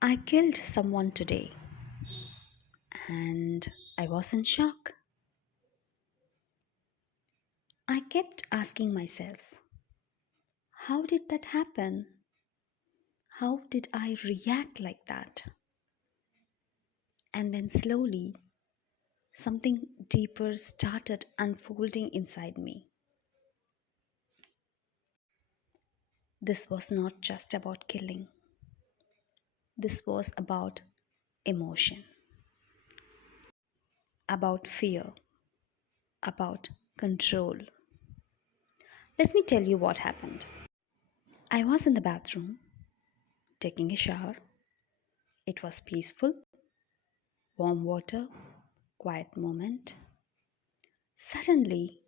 I killed someone today and I was in shock. I kept asking myself, how did that happen? How did I react like that? And then slowly, something deeper started unfolding inside me. This was not just about killing, this was about emotion, about fear, about control. Let me tell you what happened. I was in the bathroom taking a shower. It was peaceful, warm water, quiet moment. Suddenly,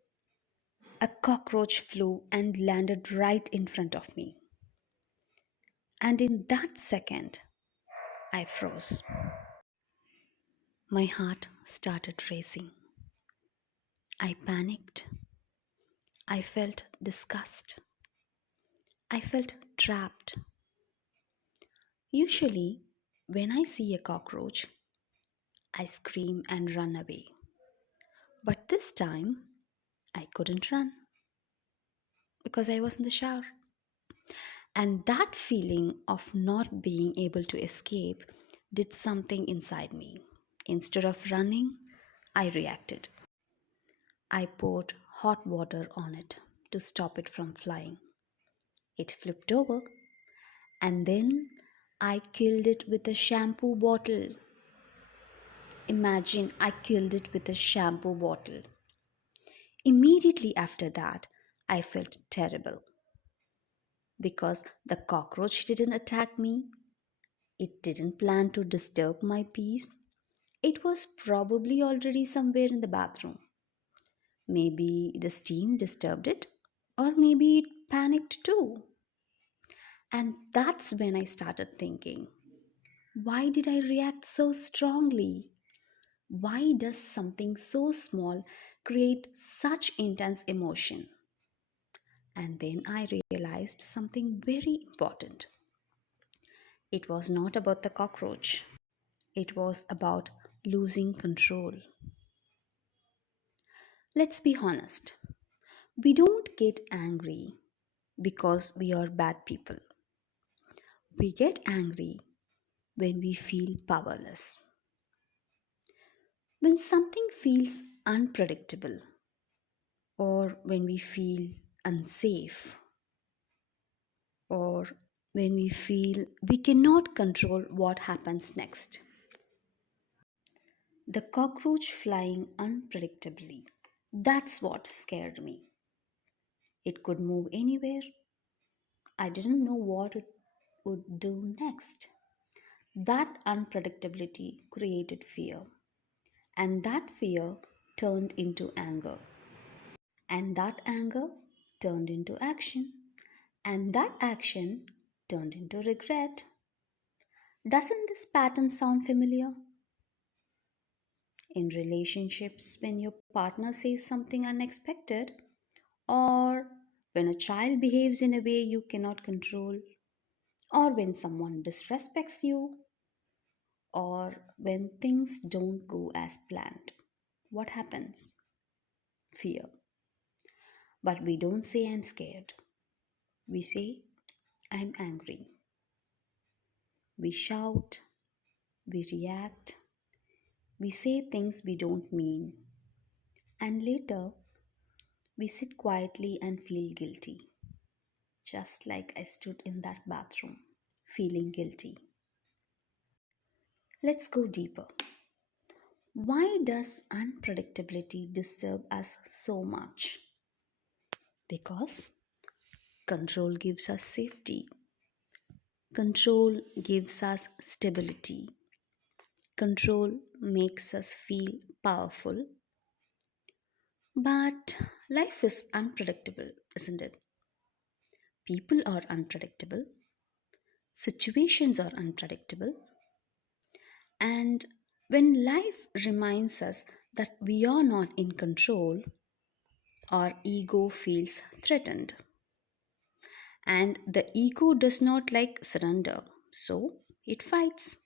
a cockroach flew and landed right in front of me. And in that second, I froze. My heart started racing. I panicked. I felt disgust. I felt trapped. Usually, when I see a cockroach, I scream and run away. But this time, I couldn't run because I was in the shower. And that feeling of not being able to escape did something inside me. Instead of running, I reacted. I poured hot water on it to stop it from flying. It flipped over, and then I killed it with a shampoo bottle. Imagine I killed it with a shampoo bottle. Immediately after that, I felt terrible because the cockroach didn't attack me. It didn't plan to disturb my peace. It was probably already somewhere in the bathroom. Maybe the steam disturbed it, or maybe it panicked too. And that's when I started thinking, why did I react so strongly? Why does something so small create such intense emotion? And then I realized something very important. It was not about the cockroach, it was about losing control. Let's be honest. We don't get angry because we are bad people. We get angry when we feel powerless. When something feels unpredictable or when we feel unsafe or when we feel we cannot control what happens next. The cockroach flying unpredictably. That's what scared me. It could move anywhere. I didn't know what it would do next. That unpredictability created fear, and that fear turned into anger, and that anger turned into action, and that action turned into regret. Doesn't this pattern sound familiar? In relationships, when your partner says something unexpected, or when a child behaves in a way you cannot control, or when someone disrespects you, or when things don't go as planned. What happens? Fear. But we don't say I'm scared. We say I'm angry. We shout, we react, we say things we don't mean, and later we sit quietly and feel guilty, just like I stood in that bathroom feeling guilty. Let's go deeper. Why does unpredictability disturb us so much? Because control gives us safety, control gives us stability, control makes us feel powerful. But life is unpredictable, isn't it? People are unpredictable, situations are unpredictable, and when life reminds us that we are not in control, our ego feels threatened. And the ego does not like surrender, so It fights.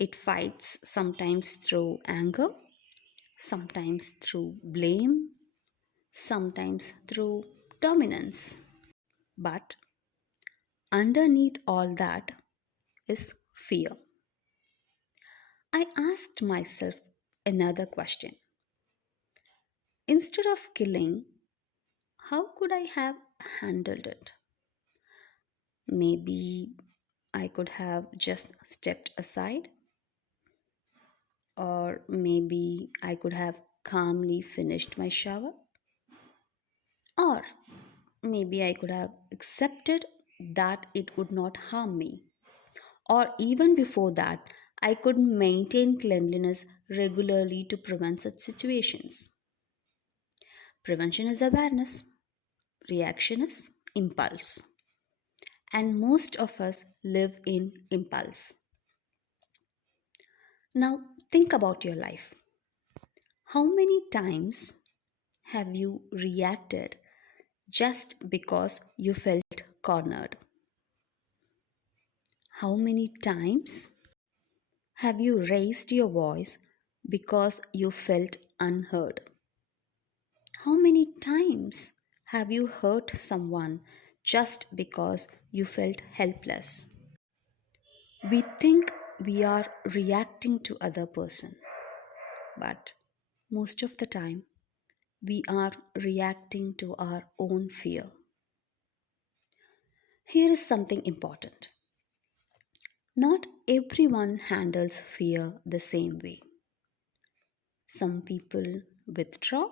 It fights sometimes through anger, sometimes through blame, sometimes through dominance. But underneath all that is fear. I asked myself another question. Instead of killing, how could I have handled it? Maybe I could have just stepped aside, or maybe I could have calmly finished my shower, or maybe I could have accepted that it would not harm me, or even before that, I could maintain cleanliness regularly to prevent such situations. Prevention is awareness, reaction is impulse, and most of us live in impulse. Now, think about your life. How many times have you reacted just because you felt cornered? How many times have you raised your voice because you felt unheard? How many times have you hurt someone just because you felt helpless? We think we are reacting to other person, but most of the time we are reacting to our own fear. Here is something important. Not everyone handles fear the same way. Some people withdraw,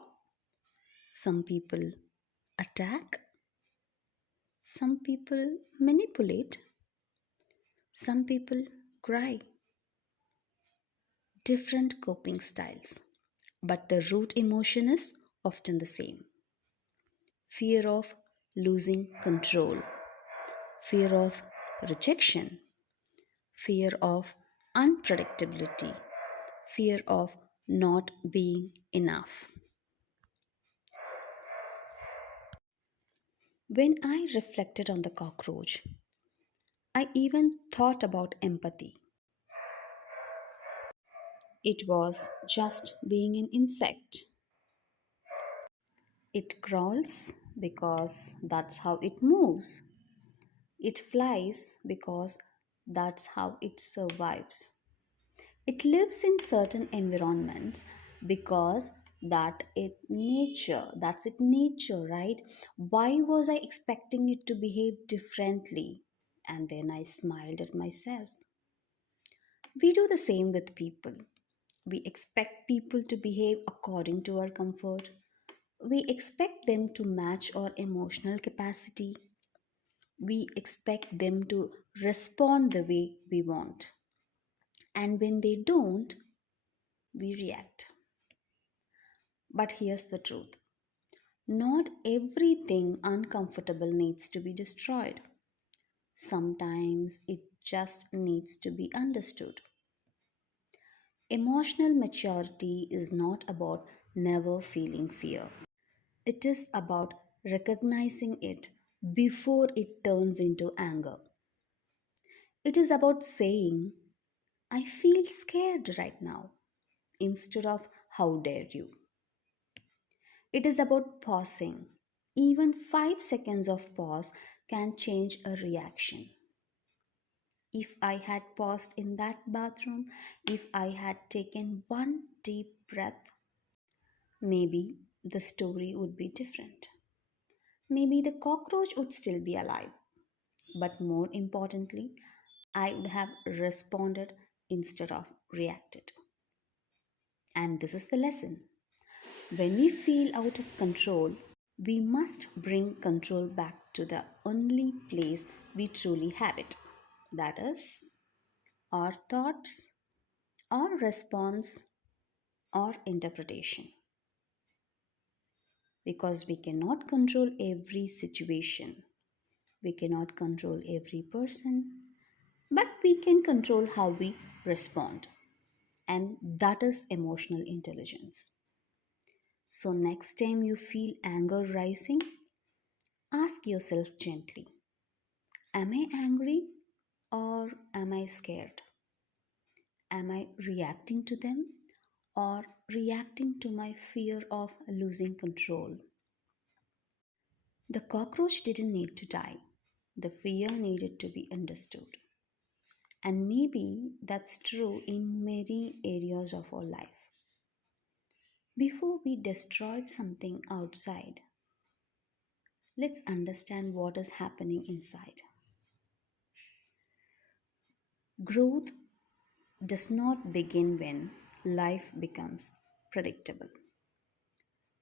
some people attack, some people manipulate, some people cry. Different coping styles. But the root emotion is often the same: fear of losing control, fear of rejection, fear of unpredictability, fear of not being enough. When I reflected on the cockroach, I even thought about empathy. It was just being an insect. It crawls because that's how it moves. It flies because that's how it survives. It lives in certain environments because that's its nature, right? Why was I expecting it to behave differently? And then I smiled at myself. We do the same with people. We expect people to behave according to our comfort. We expect them to match our emotional capacity. We expect them to respond the way we want. And when they don't, we react. But here's the truth: not everything uncomfortable needs to be destroyed. Sometimes it just needs to be understood. Emotional maturity is not about never feeling fear, it is about recognizing it before it turns into anger. It is about saying, I feel scared right now, instead of how dare you. It is about pausing. Even 5 seconds of pause can change a reaction. If I had paused in that bathroom, if I had taken one deep breath, maybe the story would be different. Maybe the cockroach would still be alive. But more importantly, I would have responded instead of reacted. And this is the lesson. When we feel out of control, we must bring control back to the only place we truly have it. That is our thoughts, our response, or interpretation. Because we cannot control every situation, we cannot control every person, but we can control how we respond. And that is emotional intelligence. So, next time you feel anger rising, ask yourself gently, am I angry or am am I scared? Am I reacting to them or reacting to my fear of losing control? The cockroach didn't need to die. The fear needed to be understood. And maybe that's true in many areas of our life. Before we destroyed something outside, let's understand what is happening inside. Growth does not begin when life becomes predictable.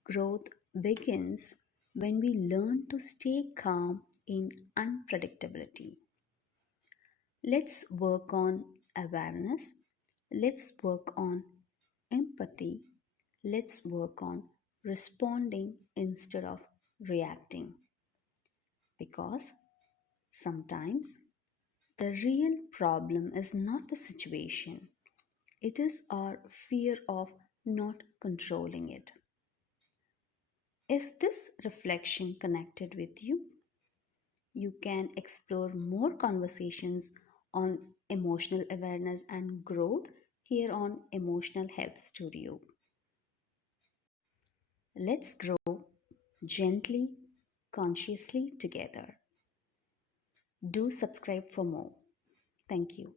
Growth begins when we learn to stay calm in unpredictability. Let's work on awareness. Let's work on empathy. Let's work on responding instead of reacting. Because sometimes the real problem is not the situation, it is our fear of not controlling it. If this reflection connected with you, you can explore more conversations on emotional awareness and growth here on Emotional Health Studio. Let's grow gently, consciously together. Do subscribe for more. Thank you.